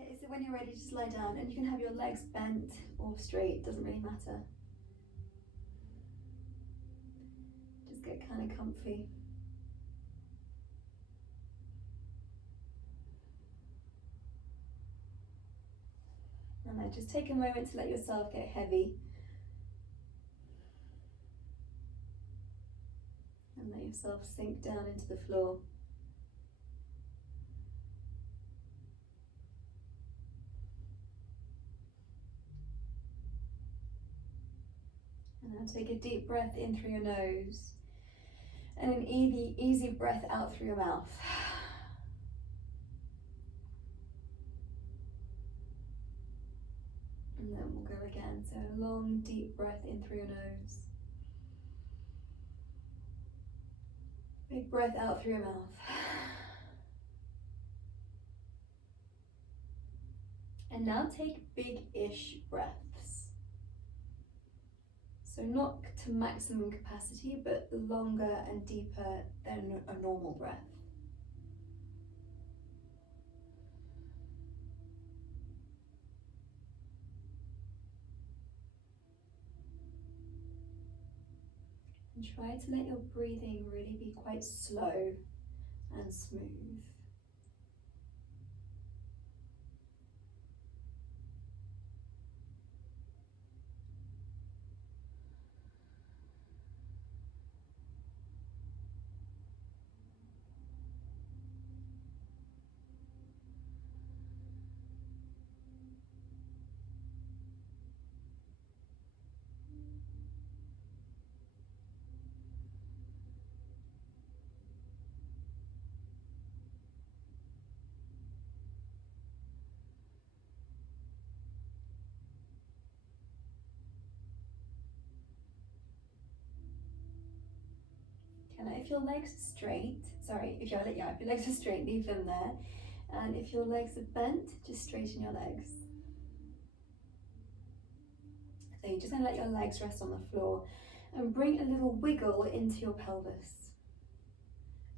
Okay, so when you're ready, just lie down, and you can have your legs bent or straight, doesn't really matter. Just get kind of comfy. And then just take a moment to let yourself get heavy. And let yourself sink down into the floor. And now take a deep breath in through your nose. And an easy breath out through your mouth. And then we'll go again. So a long, deep breath in through your nose. Big breath out through your mouth. And now take big-ish breaths. So not to maximum capacity, but longer and deeper than a normal breath. And try to let your breathing really be quite slow and smooth. And if your legs are straight, if your legs are straight, leave them there. And if your legs are bent, just straighten your legs. So you're just going to let your legs rest on the floor and bring a little wiggle into your pelvis.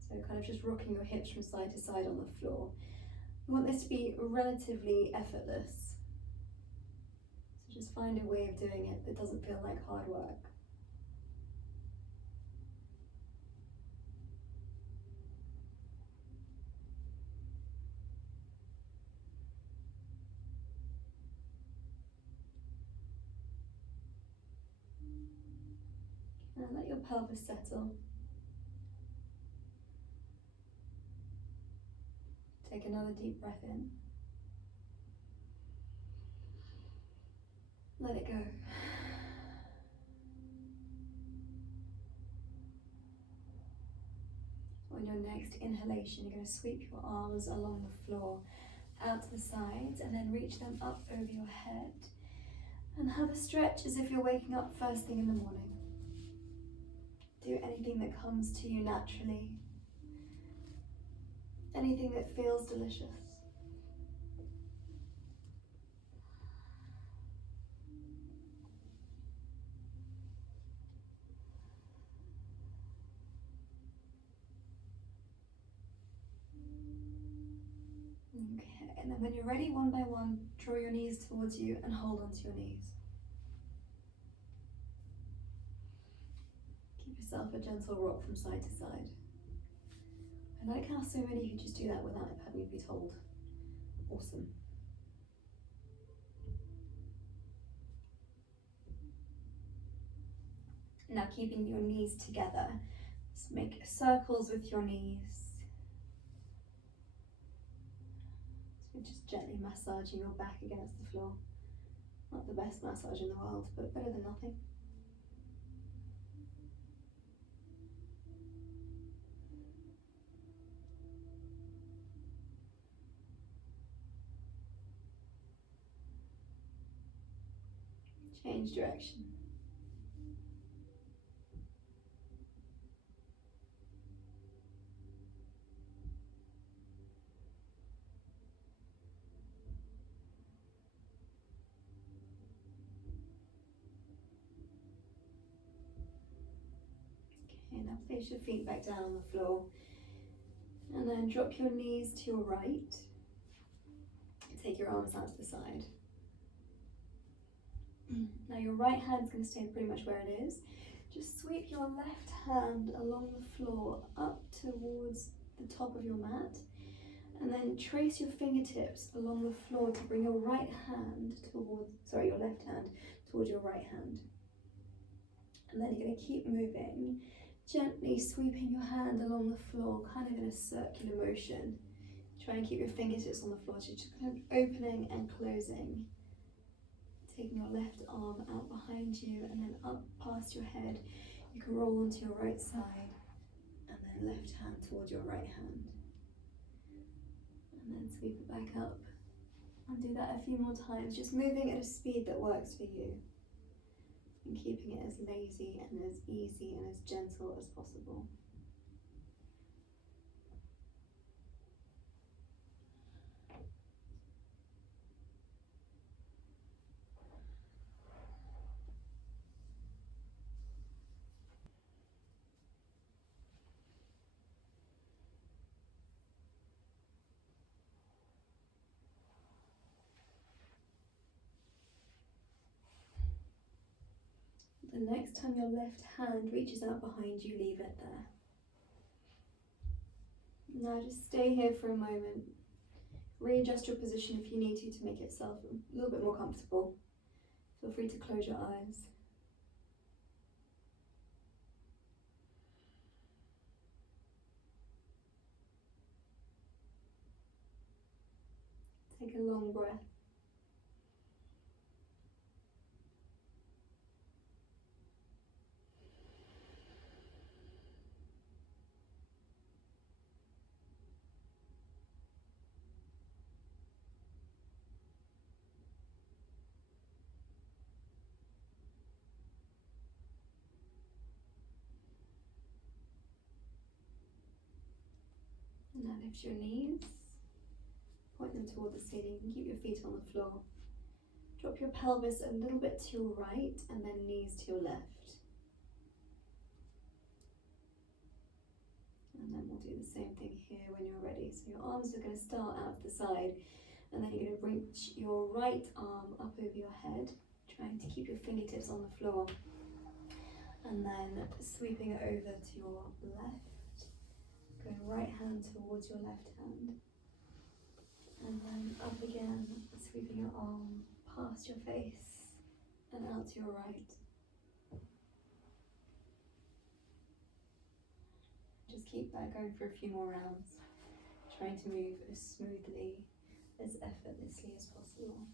So kind of just rocking your hips from side to side on the floor. You want this to be relatively effortless. So just find a way of doing it that doesn't feel like hard work. And let your pelvis settle. Take another deep breath in. Let it go. On your next inhalation, you're going to sweep your arms along the floor, out to the sides, and then reach them up over your head. And have a stretch as if you're waking up first thing in the morning. Do anything that comes to you naturally. Anything that feels delicious. Okay, and then when you're ready, one by one, draw your knees towards you and hold onto your knees. Give yourself a gentle rock from side to side. I like how so many of you just do that without having to be told. Awesome. Now keeping your knees together, just make circles with your knees. So just gently massaging your back against the floor. Not the best massage in the world, but better than nothing. Change direction. Okay, now place your feet back down on the floor. And then drop your knees to your right. take your arms out to the side. Now your right hand's going to stay pretty much where it is. Just sweep your left hand along the floor up towards the top of your mat, and then trace your fingertips along the floor to bring your your left hand towards your right hand. And then you're going to keep moving, gently sweeping your hand along the floor, kind of in a circular motion. Try and keep your fingertips on the floor, so just kind of opening and closing. Taking your left arm out behind you and then up past your head. You can roll onto your right side and then left hand towards your right hand. And then sweep it back up. And do that a few more times, just moving at a speed that works for you. And keeping it as lazy and as easy and as gentle as possible. The next time your left hand reaches out behind you, leave it there. Now just stay here for a moment. Readjust your position if you need to make yourself a little bit more comfortable. Feel free to close your eyes. Take a long breath. And now lift your knees, point them toward the ceiling, and keep your feet on the floor. Drop your pelvis a little bit to your right and then knees to your left. And then we'll do the same thing here when you're ready. So your arms are going to start out to the side, and then you're going to reach your right arm up over your head, trying to keep your fingertips on the floor. And then sweeping it over to your left, going right hand towards your left hand. And then up again, sweeping your arm past your face and out to your right. Just keep that going for a few more rounds, trying to move as smoothly, as effortlessly as possible.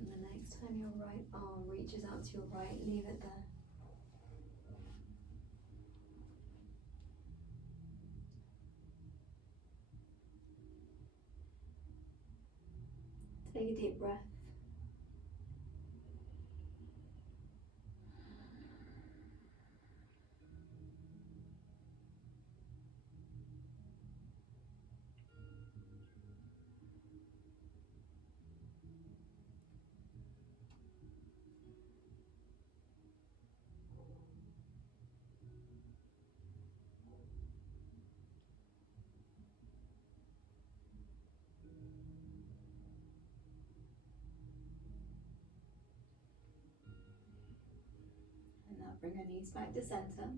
And the next time your right arm reaches out to your right, leave it there. Take a deep breath. And now bring your knees back to center.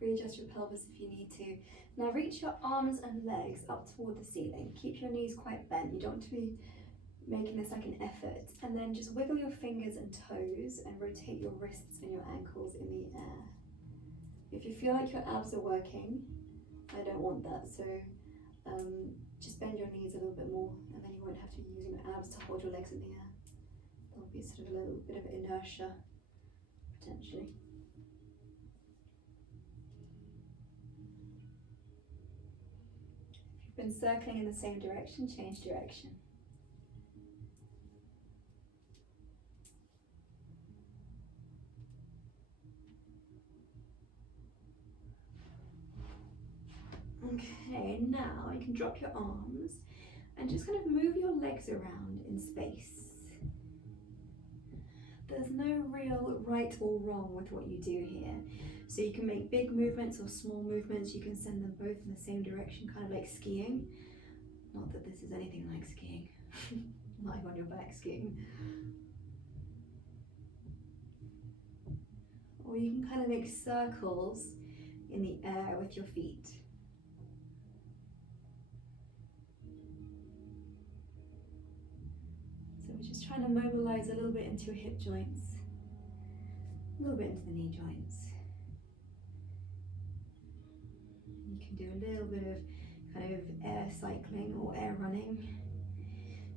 Readjust your pelvis if you need to. Now reach your arms and legs up toward the ceiling. Keep your knees quite bent. You don't want to be making this like an effort, and then just wiggle your fingers and toes and rotate your wrists and your ankles in the air. If you feel like your abs are working, I don't want that, so just bend your knees a little bit more, and then you won't have to be using your abs to hold your legs in the air. There'll be sort of a little bit of inertia, potentially. If you've been circling in the same direction, change direction. Okay, now you can drop your arms and just kind of move your legs around in space. There's no real right or wrong with what you do here. So you can make big movements or small movements. You can send them both in the same direction, kind of like skiing. Not that this is anything like skiing. Lying on your back skiing. Or you can kind of make circles in the air with your feet. So we're just trying to mobilize a little bit into your hip joints, a little bit into the knee joints. You can do a little bit of kind of air cycling or air running.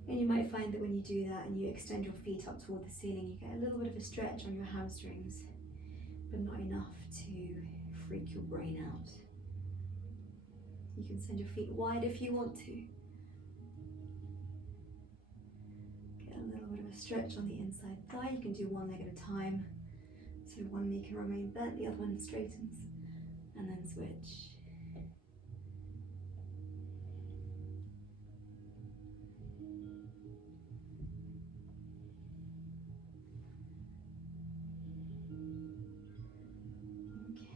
And you might find that when you do that and you extend your feet up toward the ceiling, you get a little bit of a stretch on your hamstrings, but not enough to freak your brain out. You can send your feet wide if you want to. Get a little bit of a stretch on the inside thigh. You can do one leg at a time. So one knee can remain bent, the other one straightens, and then switch.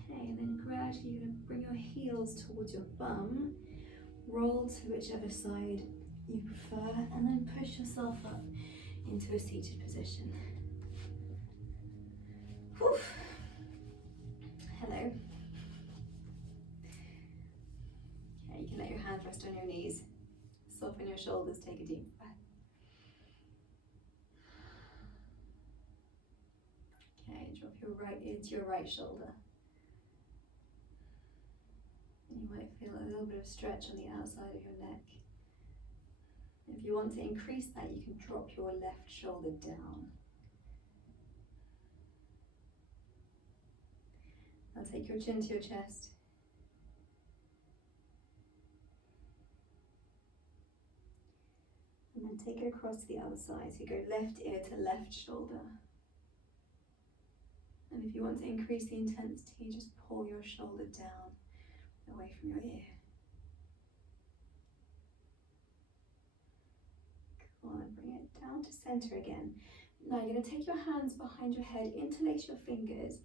Okay, and then gradually you're going to bring your heels towards your bum, roll to whichever side you prefer, and then push yourself up into a seated position. Whew. Hello. Okay, you can let your hands rest on your knees. Soften your shoulders, take a deep breath. Okay, drop your right into your right shoulder. And you might feel a little bit of stretch on the outside of your neck. If you want to increase that, you can drop your left shoulder down. Now take your chin to your chest. And then take it across to the other side. So you go left ear to left shoulder. And if you want to increase the intensity, just pull your shoulder down away from your ear. Come on, and bring it down to center again. Now you're going to take your hands behind your head, interlace your fingers,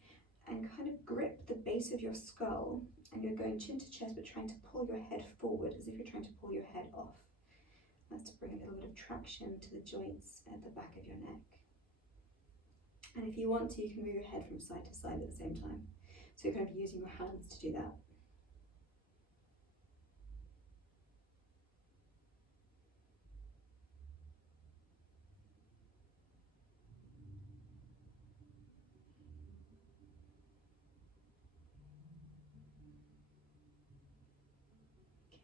and kind of grip the base of your skull. And you're going chin to chest, but trying to pull your head forward as if you're trying to pull your head off. That's to bring a little bit of traction to the joints at the back of your neck. And if you want to, you can move your head from side to side at the same time. So you're kind of using your hands to do that.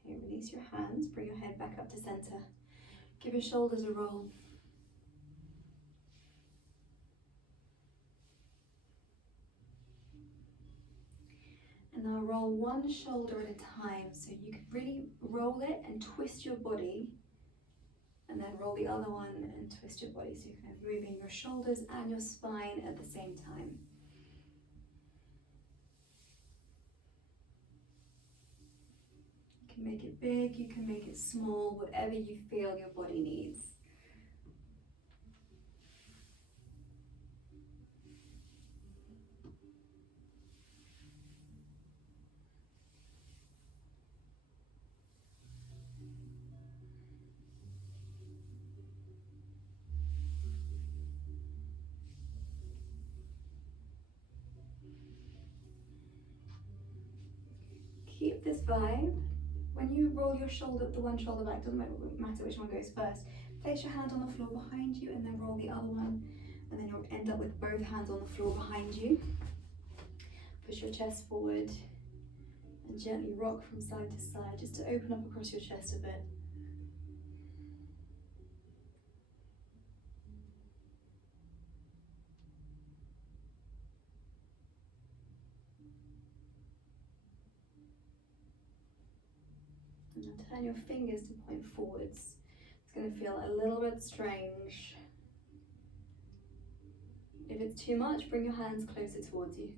Okay, release your hands, bring your head back up to center. Give your shoulders a roll. And now roll one shoulder at a time. So you can really roll it and twist your body, and then roll the other one and twist your body. So you're kind of moving your shoulders and your spine at the same time. You can make it big, you can make it small, whatever you feel your body needs. Keep this vibe. When you roll your shoulder, the one shoulder back, doesn't matter which one goes first, Place your hand on the floor behind you and then roll the other one, and then you'll end up with both hands on the floor behind you. Push your chest forward and gently rock from side to side just to open up across your chest a bit. And now turn your fingers to point forwards. It's going to feel a little bit strange. If it's too much, bring your hands closer towards you.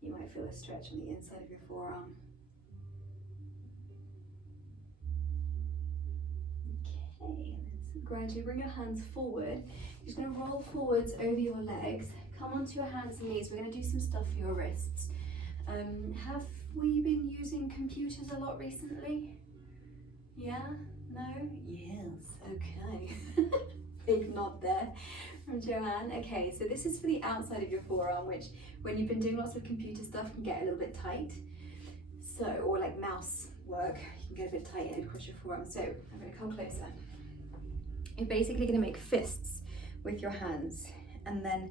You might feel a stretch on the inside of your forearm. Okay, and then gradually bring your hands forward. You're just going to roll forwards over your legs. Come onto your hands and knees. We're going to do some stuff for your wrists. Have we been using computers a lot recently? Yeah? No? Yes. Okay. Big nod there from Joanne. Okay, so this is for the outside of your forearm, which when you've been doing lots of computer stuff can get a little bit tight. So, or like mouse work, you can get a bit tight across your forearm. So I'm going to come closer. You're basically going to make fists with your hands and then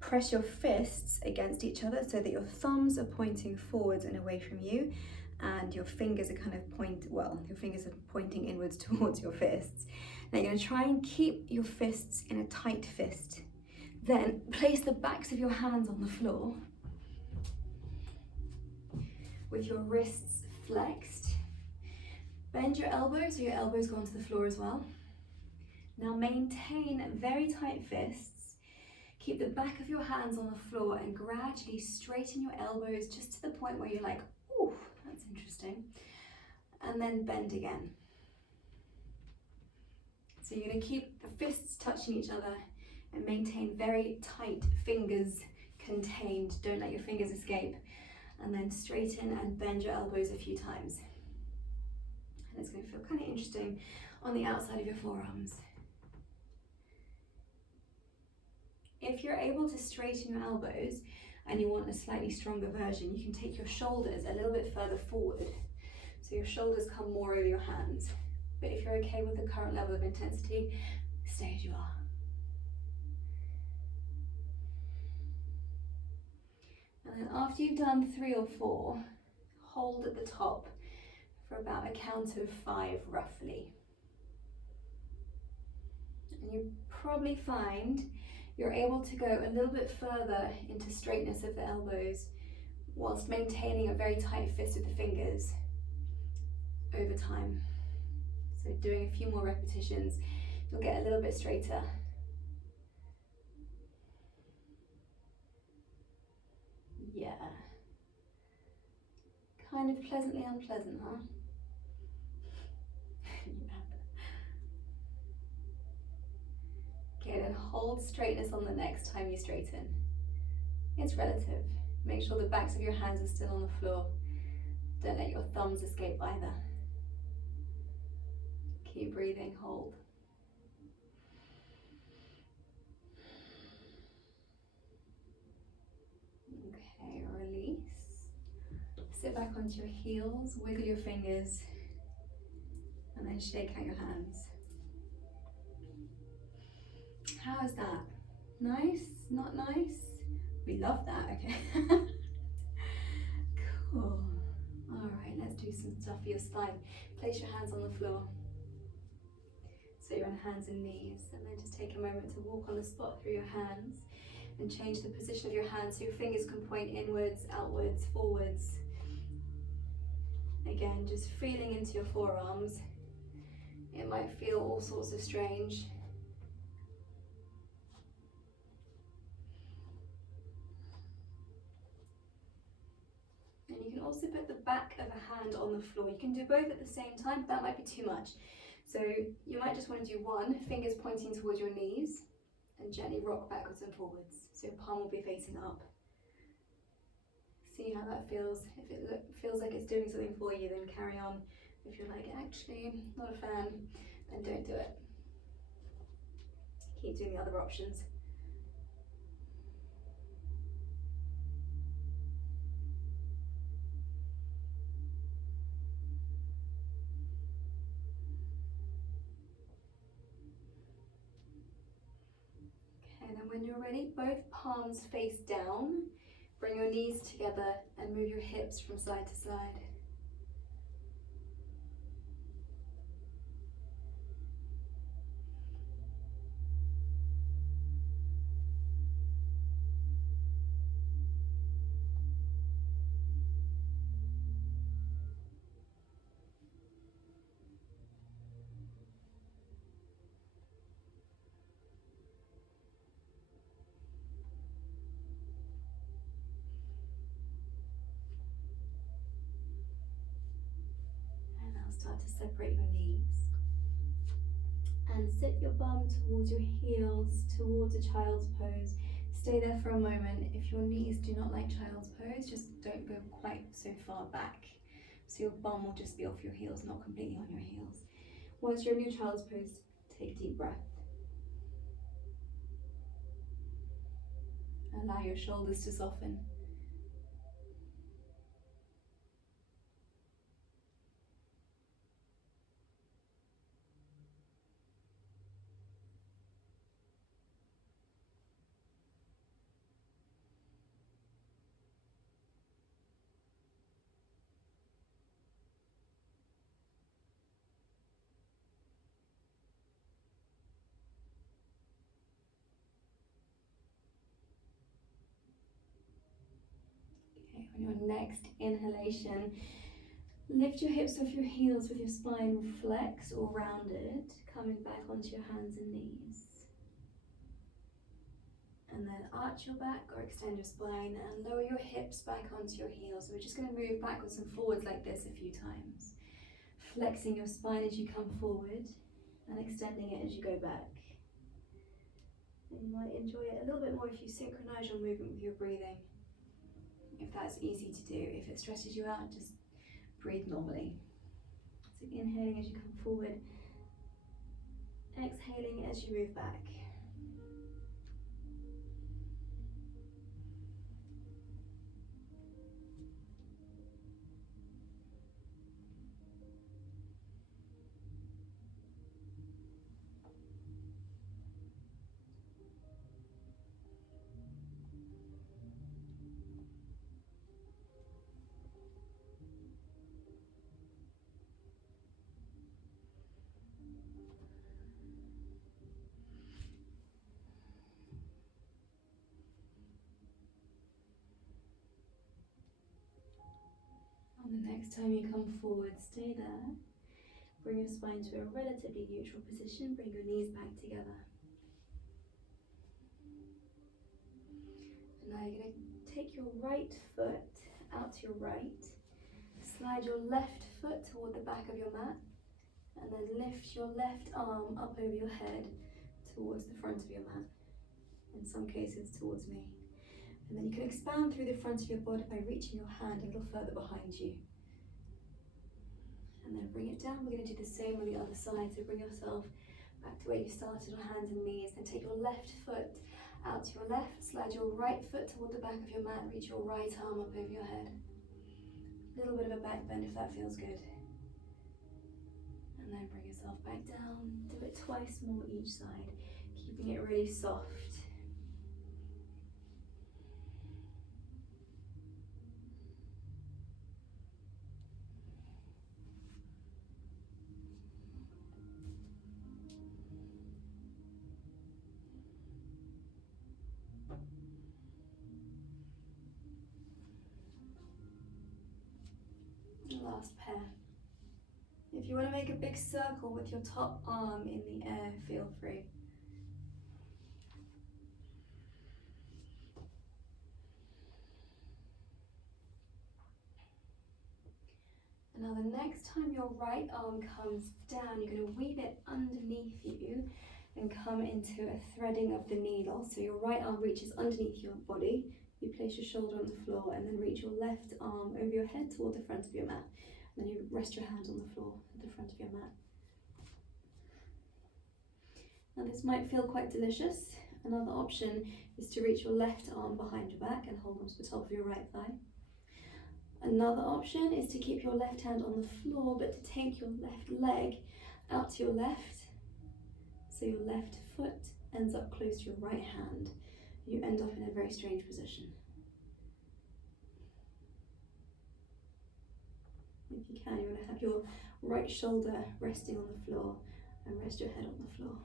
press your fists against each other so that your thumbs are pointing forwards and away from you, and your fingers are kind of your fingers are pointing inwards towards your fists. Now you're going to try and keep your fists in a tight fist. Then place the backs of your hands on the floor with your wrists flexed. Bend your elbows so your elbows go onto the floor as well. Now maintain very tight fists. Keep the back of your hands on the floor and gradually straighten your elbows just to the point where you're like, ooh, that's interesting. And then bend again. So you're going to keep the fists touching each other and maintain very tight fingers contained. Don't let your fingers escape. And then straighten and bend your elbows a few times. And it's going to feel kind of interesting on the outside of your forearms. If you're able to straighten your elbows and you want a slightly stronger version, you can take your shoulders a little bit further forward. So your shoulders come more over your hands. But if you're okay with the current level of intensity, stay as you are. And then after you've done 3 or 4, hold at the top for about a count of 5 roughly. And you probably find you're able to go a little bit further into straightness of the elbows whilst maintaining a very tight fist with the fingers over time. So doing a few more repetitions, you'll get a little bit straighter. Yeah. Kind of pleasantly unpleasant, huh? Okay, then hold straightness on the next time you straighten. It's relative. Make sure the backs of your hands are still on the floor. Don't let your thumbs escape either. Keep breathing, hold. Okay, release. Sit back onto your heels, wiggle your fingers, and then shake out your hands. How is that? Nice? Not nice? We love that, okay. Cool. Alright, let's do some stuff for your spine. Place your hands on the floor. So you're on hands and knees, and then just take a moment to walk on the spot through your hands and change the position of your hands so your fingers can point inwards, outwards, forwards. Again, just feeling into your forearms. It might feel all sorts of strange. And you can also put the back of a hand on the floor. You can do both at the same time, but that might be too much. So you might just want to do one, fingers pointing towards your knees, and gently rock backwards and forwards. So your palm will be facing up. See how that feels. If it feels like it's doing something for you, then carry on. If you're like, actually, not a fan, then don't do it. Keep doing the other options. when you're ready, both palms face down. Bring your knees together and move your hips from side to side. And now start to separate your knees. And sit your bum towards your heels, towards a child's pose. Stay there for a moment. If your knees do not like child's pose, just don't go quite so far back. So your bum will just be off your heels, not completely on your heels. Once you're in your child's pose, take a deep breath. Allow your shoulders to soften. Okay, on your next inhalation, lift your hips off your heels with your spine flexed or rounded, coming back onto your hands and knees. And then arch your back or extend your spine and lower your hips back onto your heels. So we're just going to move backwards and forwards like this a few times. Flexing your spine as you come forward and extending it as you go back. And you might enjoy it a little bit more if you synchronize your movement with your breathing. If that's easy to do. If it stresses you out, just breathe normally. So inhaling as you come forward, exhaling as you move back. On the next time you come forward, stay there. Bring your spine to a relatively neutral position. Bring your knees back together. And now you're going to take your right foot out to your right. Slide your left foot toward the back of your mat. And then lift your left arm up over your head towards the front of your mat. In some cases towards me. And then you can expand through the front of your body by reaching your hand a little further behind you. And then bring it down. We're going to do the same on the other side. So bring yourself back to where you started on hands and knees. Then take your left foot out to your left. Slide your right foot toward the back of your mat. Reach your right arm up over your head. A little bit of a back bend if that feels good. And then bring yourself back down. Do it twice more each side. Keeping it really soft. Last pair. If you want to make a big circle with your top arm in the air, feel free. And now the next time your right arm comes down, you're going to weave it underneath you and come into a threading of the needle. So your right arm reaches underneath your body. You place your shoulder on the floor and then reach your left arm over your head toward the front of your mat. And then you rest your hands on the floor at the front of your mat. Now this might feel quite delicious. Another option is to reach your left arm behind your back and hold onto the top of your right thigh. Another option is to keep your left hand on the floor, but to take your left leg out to your left. So your left foot ends up close to your right hand. You end up in a very strange position. If you can, you want to have your right shoulder resting on the floor and rest your head on the floor.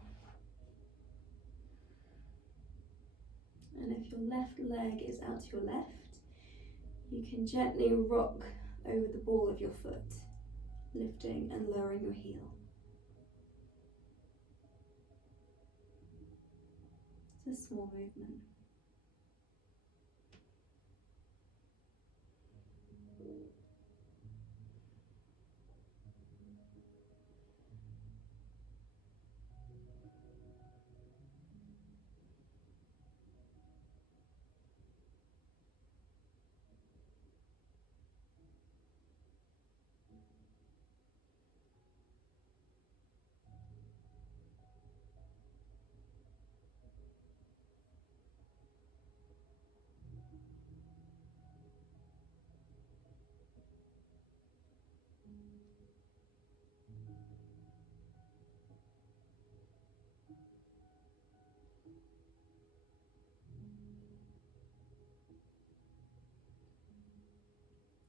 And if your left leg is out to your left, you can gently rock over the ball of your foot, lifting and lowering your heel. It's a small movement.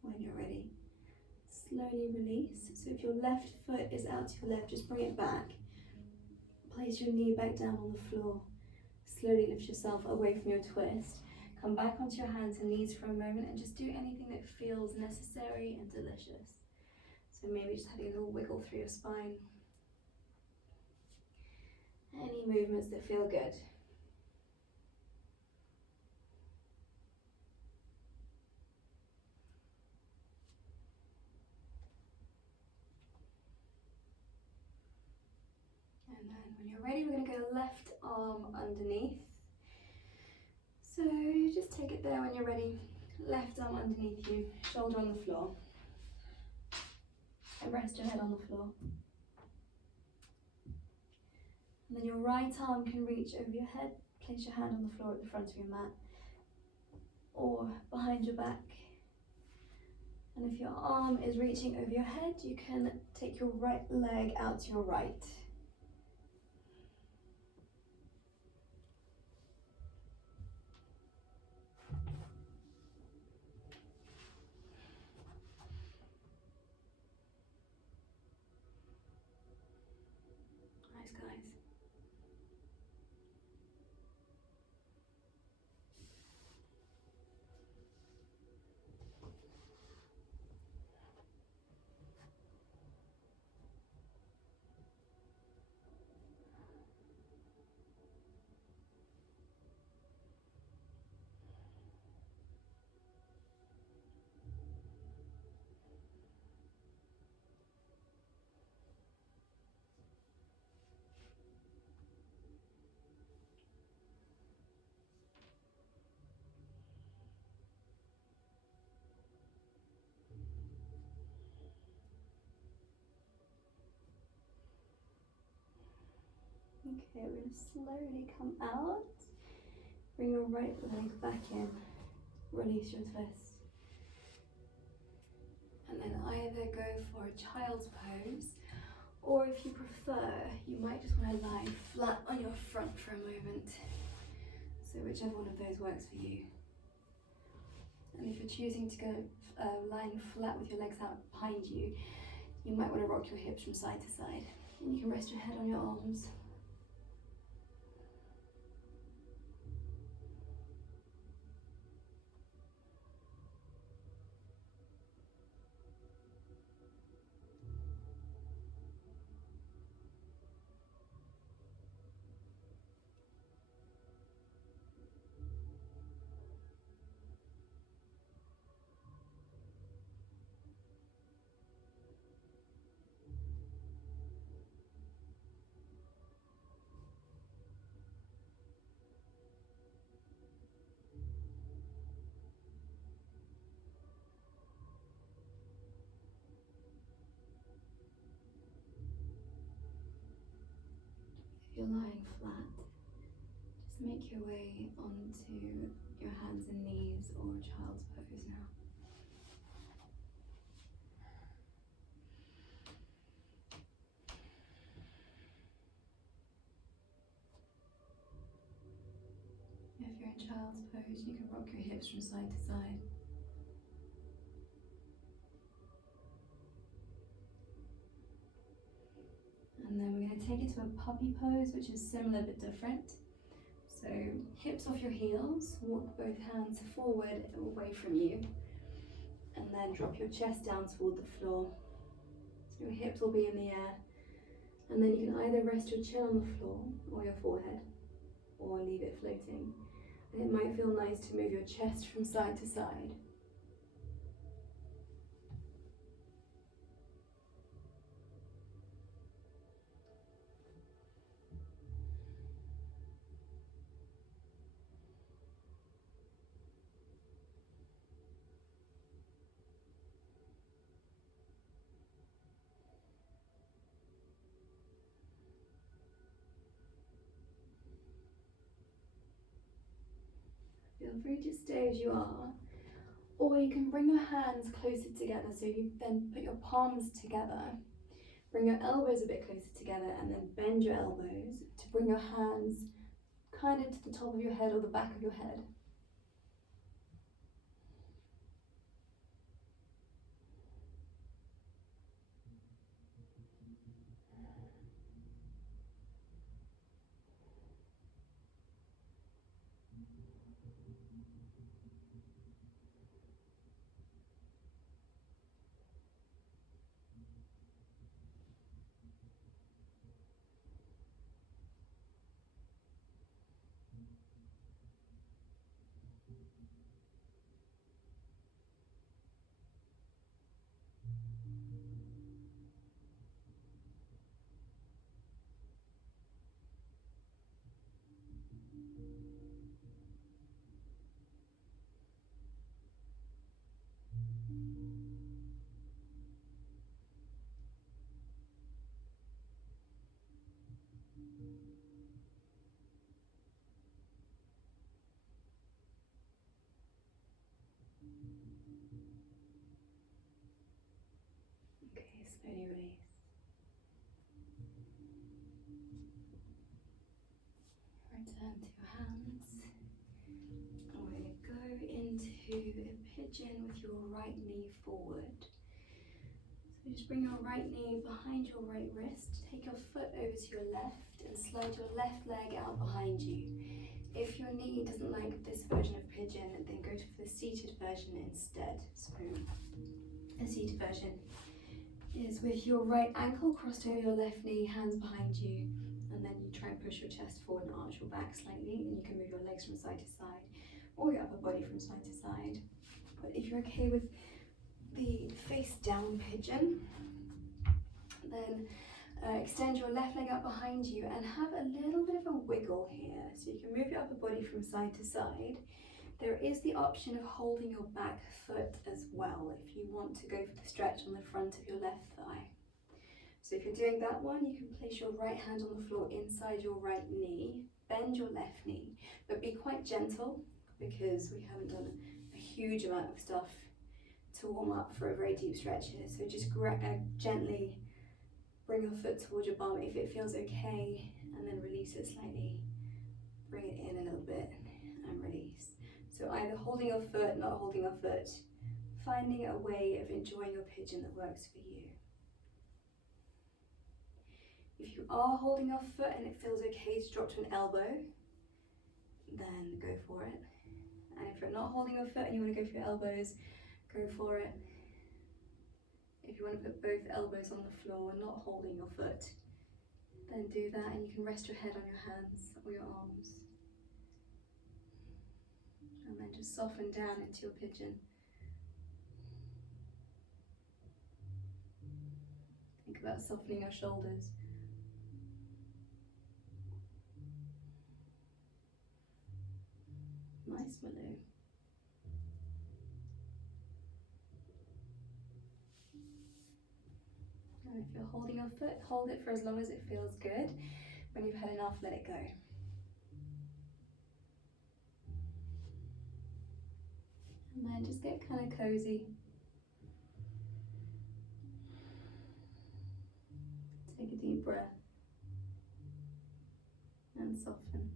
When you're ready, slowly release. So if your left foot is out to your left, just bring it back. Place your knee back down on the floor. Slowly lift yourself away from your twist. Come back onto your hands and knees for a moment and just do anything that feels necessary and delicious. So maybe just having a little wiggle through your spine. Any movements that feel good. And then when you're ready, we're going to go left arm underneath. So just take it there when you're ready. Left arm underneath you, shoulder on the floor. And rest your head on the floor. And then your right arm can reach over your head. Place your hand on the floor at the front of your mat or behind your back. And if your arm is reaching over your head, you can take your right leg out to your right. Nice, guys. Okay, we're going to slowly come out. Bring your right leg back in. Release your twist. And then either go for a child's pose, or if you prefer, you might just want to lie flat on your front for a moment. So whichever one of those works for you. And if you're choosing to go lying flat with your legs out behind you, you might want to rock your hips from side to side. And you can rest your head on your arms. If you're lying flat, just make your way onto your hands and knees or child's pose now. If you're in child's pose, you can rock your hips from side to side. And then we're going to take it to a puppy pose, which is similar but different. So hips off your heels, walk both hands forward away from you, and then drop your chest down toward the floor. So your hips will be in the air, and then you can either rest your chin on the floor or your forehead, or leave it floating. And it might feel nice to move your chest from side to side. Feel free to stay as you are, or you can bring your hands closer together, so you then put your palms together, bring your elbows a bit closer together, and then bend your elbows to bring your hands kind of to the top of your head or the back of your head. Okay, slowly release. Return to your hands. And we're going to go into a pigeon with your right knee forward. So just bring your right knee behind your right wrist, take your foot over to your left and slide your left leg out behind you. If your knee doesn't like this version of pigeon, then go for the seated version instead. So a seated version is with your right ankle crossed over your left knee, hands behind you, and then you try and push your chest forward and arch your back slightly, and you can move your legs from side to side or your upper body from side to side. But if you're okay with the face down pigeon, then extend your left leg up behind you and have a little bit of a wiggle here. So you can move your upper body from side to side. There is the option of holding your back foot as well if you want to go for the stretch on the front of your left thigh. So if you're doing that one, you can place your right hand on the floor inside your right knee, bend your left knee, but be quite gentle because we haven't done a huge amount of stuff to warm up for a very deep stretch here. So just gently bring your foot towards your bum if it feels okay, and then release it slightly. Bring it in a little bit and release. So either holding your foot, not holding your foot, finding a way of enjoying your pigeon that works for you. If you are holding your foot and it feels okay to drop to an elbow, then go for it. And if you're not holding your foot and you want to go for your elbows, go for it. If you want to put both elbows on the floor and not holding your foot, then do that, and you can rest your head on your hands or your arms. And then just soften down into your pigeon. Think about softening your shoulders. Nice, mellow. And if you're holding your foot, hold it for as long as it feels good. When you've had enough, let it go. And then just get kind of cozy. Take a deep breath and soften.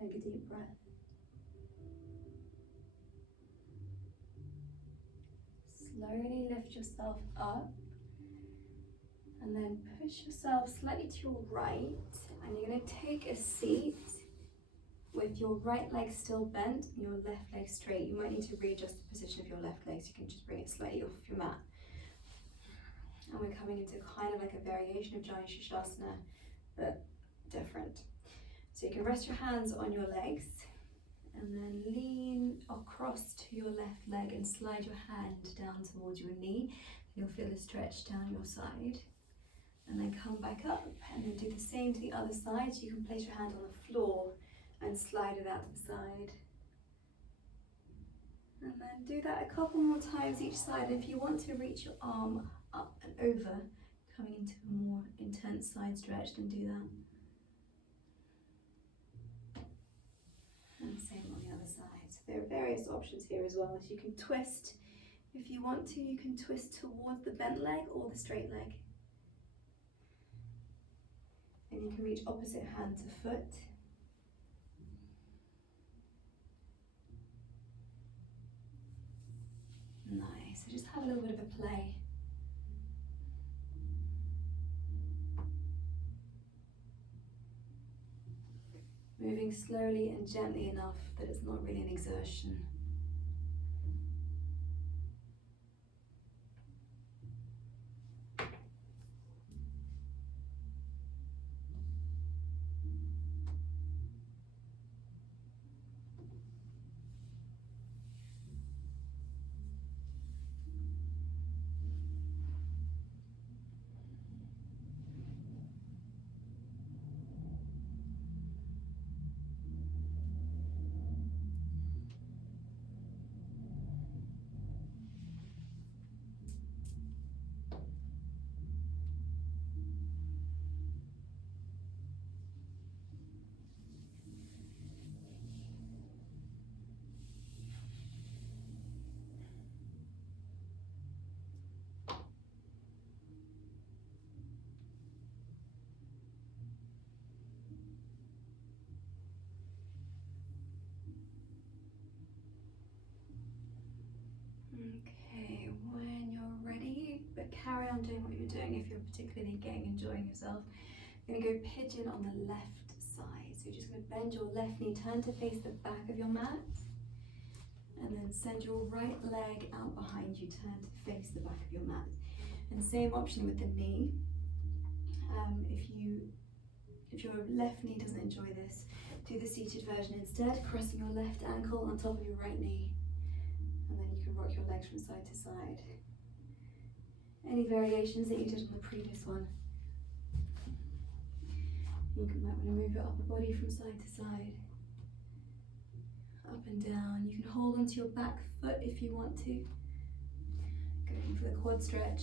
Take a deep breath. Slowly lift yourself up and then push yourself slightly to your right, and you're going to take a seat with your right leg still bent and your left leg straight. You might need to readjust the position of your left leg, so you can just bring it slightly off your mat. And we're coming into kind of like a variation of Jai Shashasana, but different. So you can rest your hands on your legs and then lean across to your left leg and slide your hand down towards your knee. You'll feel a stretch down your side. And then come back up and then do the same to the other side. So you can place your hand on the floor and slide it out to the side. And then do that a couple more times each side. And if you want to reach your arm up and over, coming into a more intense side stretch, then do that. And same on the other side. So there are various options here as well. So you can twist. If you want to, you can twist towards the bent leg or the straight leg. And you can reach opposite hand to foot. Nice. So just have a little bit of a play. Moving slowly and gently enough that it's not really an exertion. Okay, when you're ready, but carry on doing what you're doing if you're particularly enjoying yourself. You're going to go pigeon on the left side. So you're just going to bend your left knee, turn to face the back of your mat, and then send your right leg out behind you, turn to face the back of your mat. And same option with the knee. If your left knee doesn't enjoy this, do the seated version instead, crossing your left ankle on top of your right knee. And then you can rock your legs from side to side. Any variations that you did on the previous one. You might want to move your upper body from side to side. Up and down. You can hold onto your back foot if you want to. Going for the quad stretch.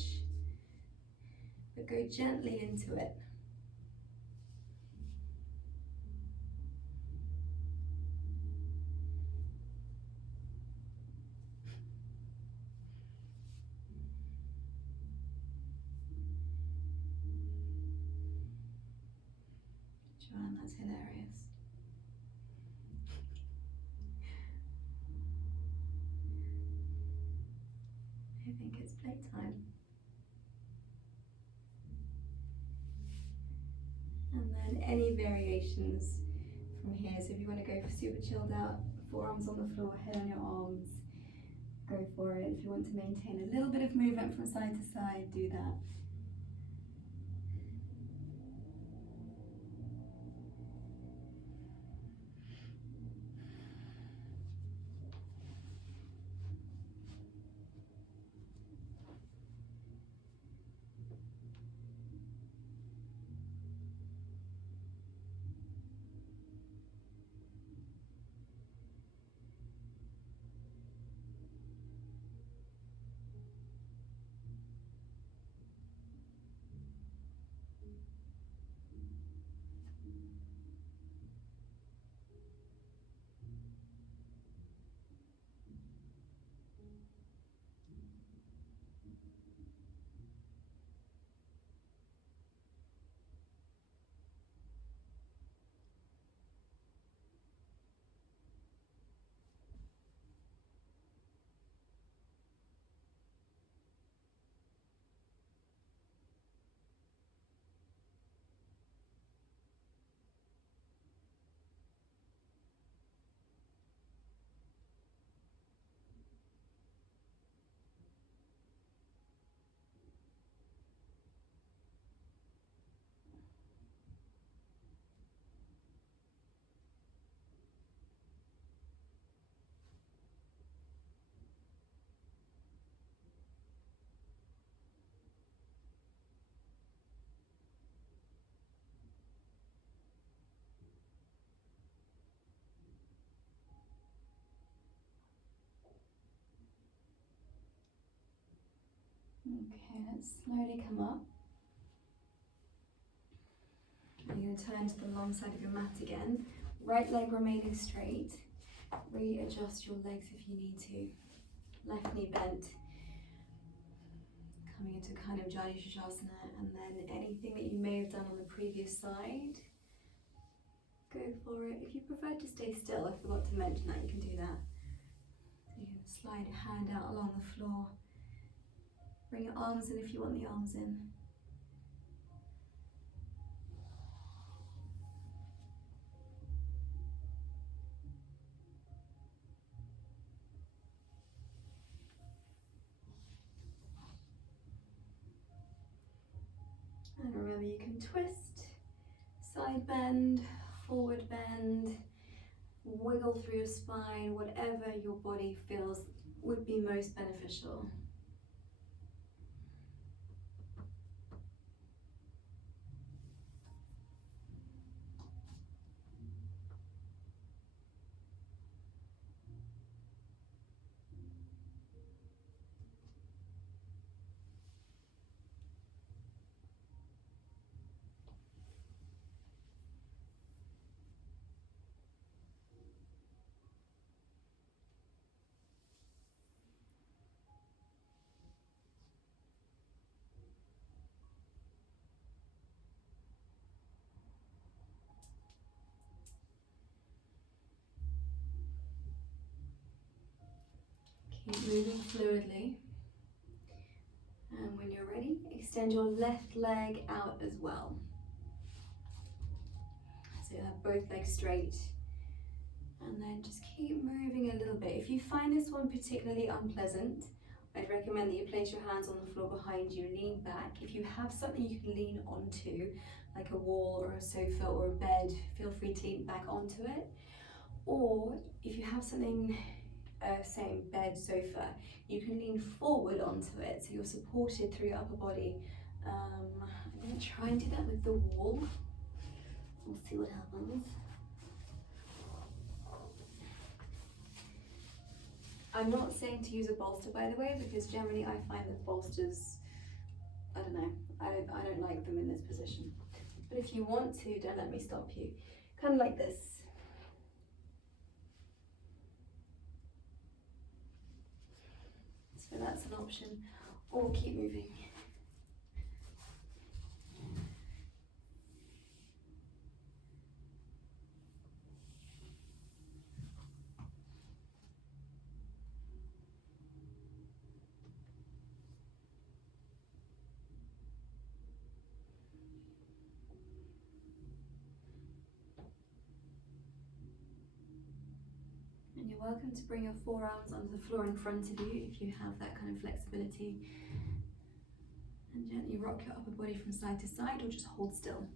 But go gently into it. Joanne, that's hilarious. I think it's playtime. And then any variations from here. So if you want to go for super chilled out, forearms on the floor, head on your arms, go for it. If you want to maintain a little bit of movement from side to side, do that. Okay, let's slowly come up. And you're going to turn to the long side of your mat again. Right leg remaining straight. Readjust your legs if you need to. Left knee bent. Coming into kind of Jani Shasana, and then anything that you may have done on the previous side, go for it. If you prefer to stay still, I forgot to mention that, you can do that. So you can slide your hand out along the floor. Bring your arms in if you want the arms in. And remember, you can twist, side bend, forward bend, wiggle through your spine, whatever your body feels would be most beneficial. Keep moving fluidly. And when you're ready, extend your left leg out as well. So you have both legs straight. And then just keep moving a little bit. If you find this one particularly unpleasant, I'd recommend that you place your hands on the floor behind you, lean back. If you have something you can lean onto, like a wall or a sofa or a bed, feel free to lean back onto it. Or if you have something, same bed, sofa, you can lean forward onto it so you're supported through your upper body. I'm going to try and do that with the wall. We'll see what happens. I'm not saying to use a bolster, by the way, because generally I find that bolsters, I don't know, I don't like them in this position. But if you want to, don't let me stop you. Kind of like this. So that's an option, or keep moving. And you're welcome to bring your forearms onto the floor in front of you if you have that kind of flexibility. And gently rock your upper body from side to side, or just hold still.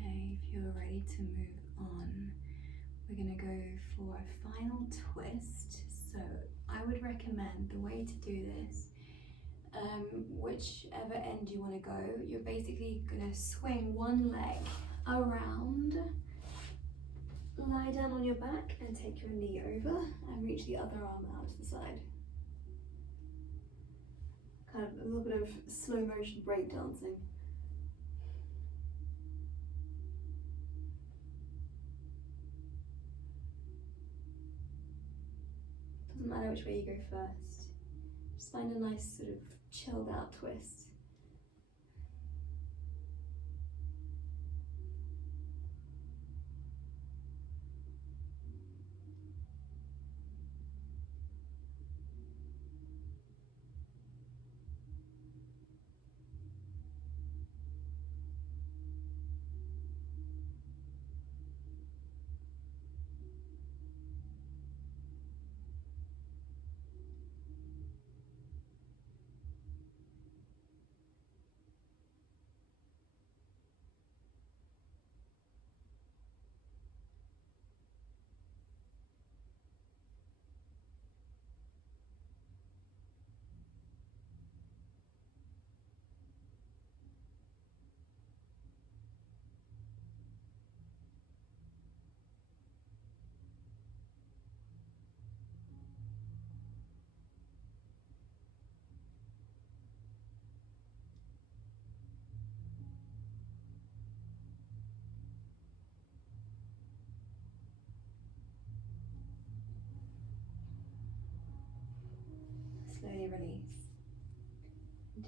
Okay, if you're ready to move on, we're going to go for a final twist. So I would recommend the way to do this, whichever end you want to go, you're basically going to swing one leg around, lie down on your back and take your knee over and reach the other arm out to the side. Kind of a little bit of slow motion break dancing. Doesn't matter which way you go first. Just find a nice sort of chilled out twist.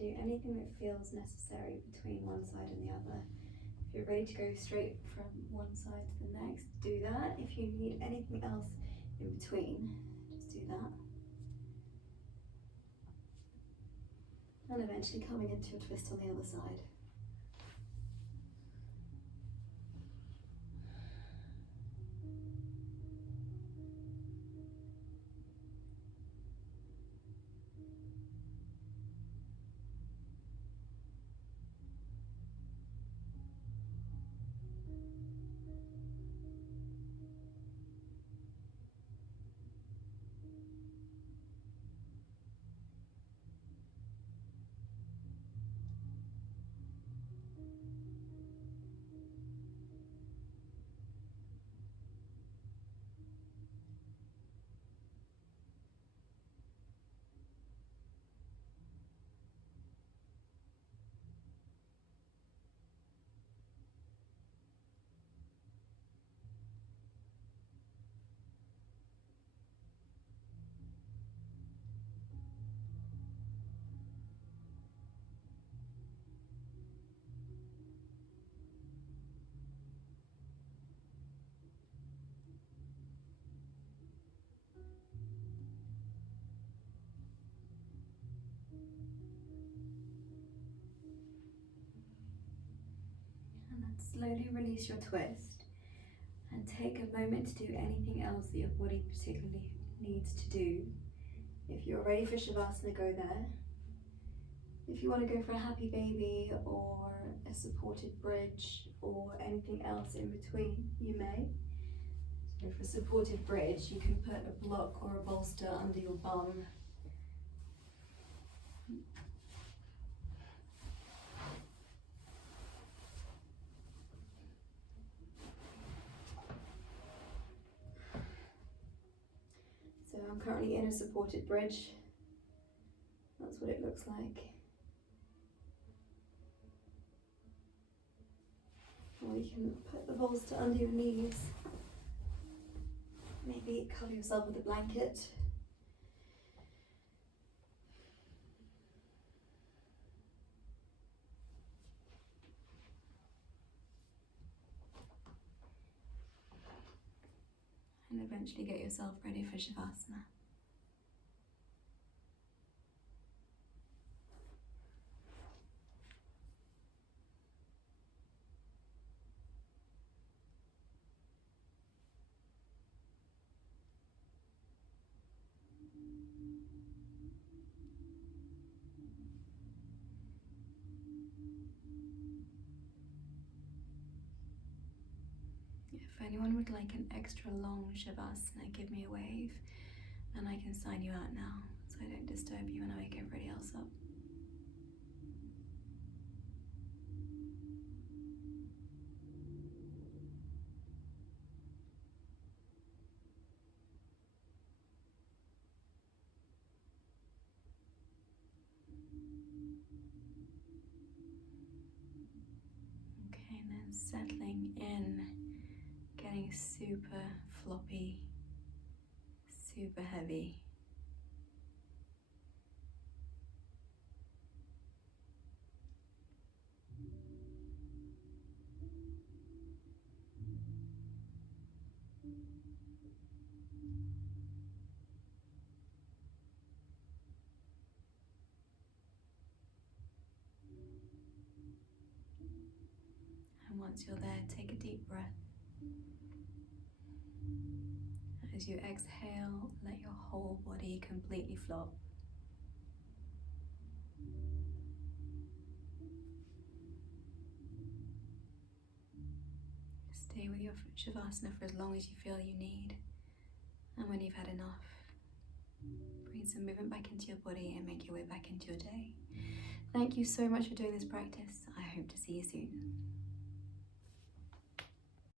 do anything that feels necessary between one side and the other. If you're ready to go straight from one side to the next, do that. If you need anything else in between, just do that. And eventually coming into a twist on the other side. And then slowly release your twist and take a moment to do anything else that your body particularly needs to do. If you're ready for Shavasana, go there. If you want to go for a happy baby or a supported bridge or anything else in between, you may. So for a supported bridge, you can put a block or a bolster under your bum. So I'm currently in a supported bridge. That's what it looks like. Or you can put the bolster under your knees. Maybe cover yourself with a blanket. And eventually get yourself ready for Shavasana. If anyone would like an extra long Shavasana, give me a wave and I can sign you out now so I don't disturb you and I wake everybody else up. Okay, and then settling in, getting super floppy, super heavy. And once you're there, take a deep breath. As you exhale, let your whole body completely flop. Stay with your Shavasana for as long as you feel you need. And when you've had enough, bring some movement back into your body and make your way back into your day. Thank you so much for doing this practice. I hope to see you soon.